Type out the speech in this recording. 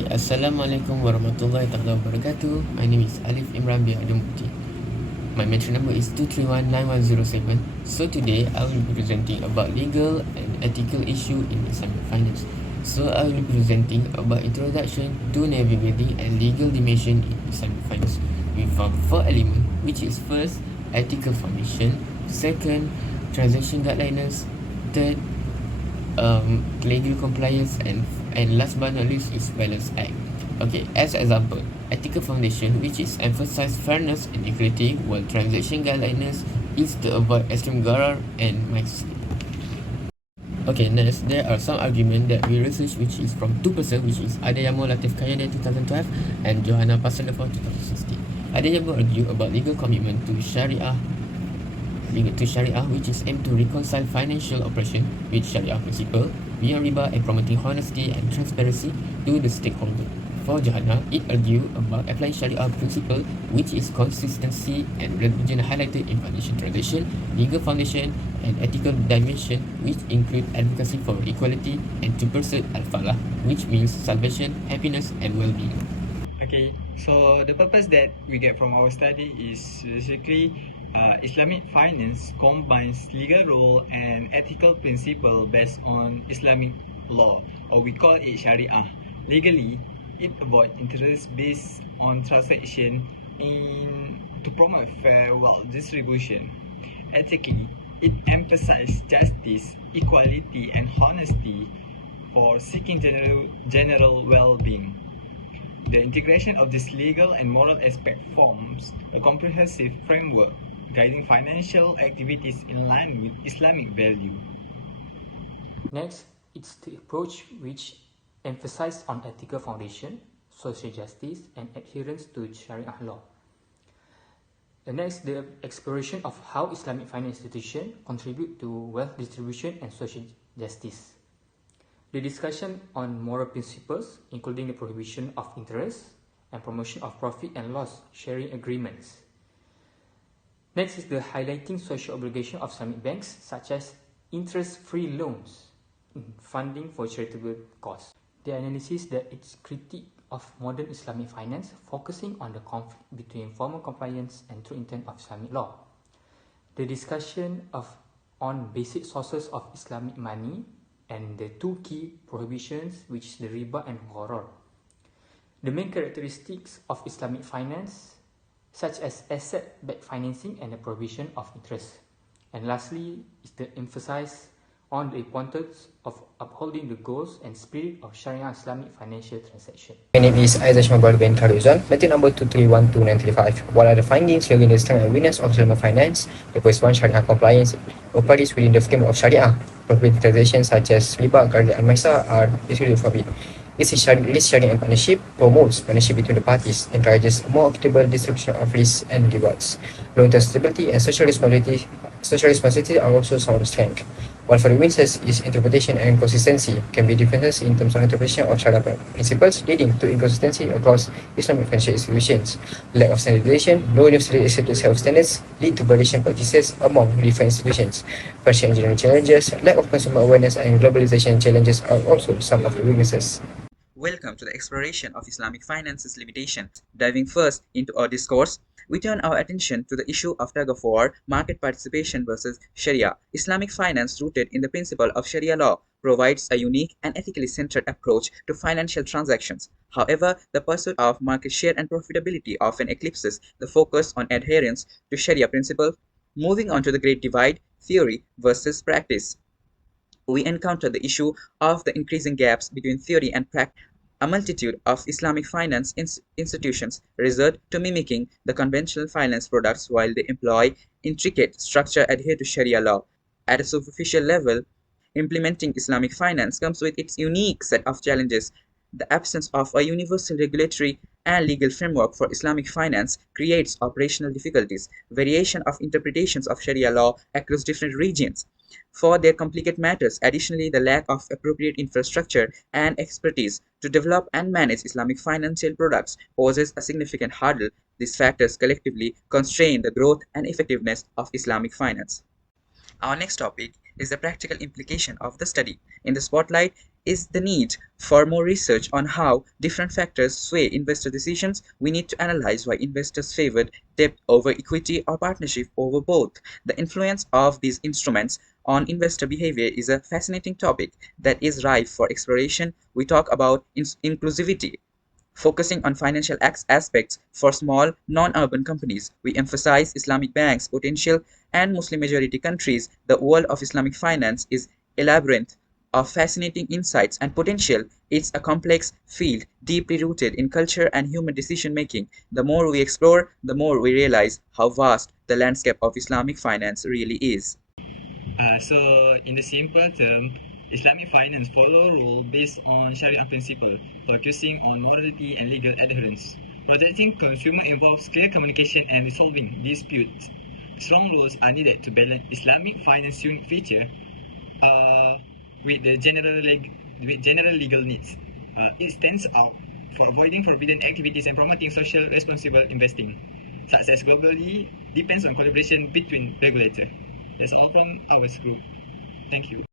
Okay, Assalamualaikum warahmatullahi wabarakatuh. My name is Alif Imran bin Adamukti. My metro number is 2319107. So today I will be presenting about legal and ethical issue in Islamic finance. So I will be presenting about introduction to navigating and legal dimension in Islamic finance. We found 4 elements, which is first, ethical foundation, second, transaction guidelines, third, legal compliance, and last but not least is balance act. Okay, as example, ethical foundation, which is emphasize fairness and equity, while transaction guidelines is to avoid extreme gharar and mix. Okay, next, there are some arguments that we research, which is from two person, which is Adeyamo Latif Kayane 2012 and Johanna Pasanova 2016. Adeyamo argue about legal commitment to Sharia, which is aimed to reconcile financial operation with Sharia principle beyond riba and promoting honesty and transparency to the stakeholder. For Johanna, it argued about applying Sharia principle, which is consistency and religion highlighted in financial transaction, legal foundation, and ethical dimension, which include advocacy for equality and to pursue al-falah, which means salvation, happiness, and well-being. Okay, so the purpose that we get from our study is basically Islamic finance combines legal rule and ethical principle based on Islamic law, or we call it Sharia. Legally, it avoids interest based on transaction to promote fair wealth distribution. Ethically, it emphasizes justice, equality, and honesty for seeking general well-being. The integration of this legal and moral aspect forms a comprehensive framework guiding financial activities in line with Islamic value. Next, it's the approach which emphasizes on ethical foundation, social justice, and adherence to Sharia law. The next, the exploration of how Islamic finance institutions contribute to wealth distribution and social justice. The discussion on moral principles, including the prohibition of interest and promotion of profit and loss sharing agreements. Next is the highlighting social obligation of Islamic banks, such as interest-free loans, funding for charitable cause. The analysis that its critique of modern Islamic finance, focusing on the conflict between formal compliance and true intent of Islamic law. The discussion on basic sources of Islamic money and the two key prohibitions, which is the riba and gharar. The main characteristics of Islamic finance, such as asset-backed financing and the prohibition of interest. And lastly, is the emphasis on the importance of upholding the goals and spirit of Sharia Islamic financial transaction. My name is Aizah Shmabal bin Karuzan, method number 2312935. What are the findings regarding the strength and weakness of Islamic finance? The first one, Sharia compliance. Parties within the framework of Sharia, prohibited transactions such as riba, garden, and maisa are basically forbidden. This sharing and partnership promotes partnership between the parties, encourages more equitable distribution of risks and rewards. Long-term stability and social responsibility are also some of the strength. While for the weaknesses is interpretation and consistency, can be differences in terms of interpretation of Sharia principles, leading to inconsistency across Islamic financial institutions. Lack of standardization, no universally accepted set of standards lead to variation practices among different institutions. Financial engineering challenges, lack of consumer awareness, and globalization challenges are also some of the weaknesses. Welcome to the exploration of Islamic finance's limitations. Diving first into our discourse, we turn our attention to the issue of tug of war, market participation versus Sharia. Islamic finance, rooted in the principle of Sharia law, provides a unique and ethically centered approach to financial transactions. However, the pursuit of market share and profitability often eclipses the focus on adherence to Sharia principle. Moving on to the great divide, theory versus practice, we encounter the issue of the increasing gaps between theory and practice. A multitude of Islamic finance institutions resort to mimicking the conventional finance products while they employ intricate structure adhere to Sharia law. At a superficial level, implementing Islamic finance comes with its unique set of challenges. The absence of a universal regulatory and legal framework for Islamic finance creates operational difficulties, variation of interpretations of Sharia law across different regions for their complicated matters. Additionally, the lack of appropriate infrastructure and expertise to develop and manage Islamic financial products poses a significant hurdle. These factors collectively constrain the growth and effectiveness of Islamic finance. Our next topic is the practical implication of the study. In the spotlight is the need for more research on how different factors sway investor decisions. We need to analyze why investors favored debt over equity or partnership over both. The influence of these instruments on investor behavior is a fascinating topic that is ripe for exploration. We talk about inclusivity, focusing on financial aspects for small, non-urban companies. We emphasize Islamic banks' potential and Muslim-majority countries. The world of Islamic finance is a labyrinth of fascinating insights and potential. It's a complex field deeply rooted in culture and human decision-making. The more we explore, the more we realize how vast the landscape of Islamic finance really is. So, in the simple term, Islamic finance follow a rule based on Sharia principle, focusing on morality and legal adherence. Protecting consumer involves clear communication and resolving disputes. Strong rules are needed to balance Islamic finance unique feature with the general legal needs. It stands out for avoiding forbidden activities and promoting social responsible investing. Success globally depends on collaboration between regulators. That's all from our group. Thank you.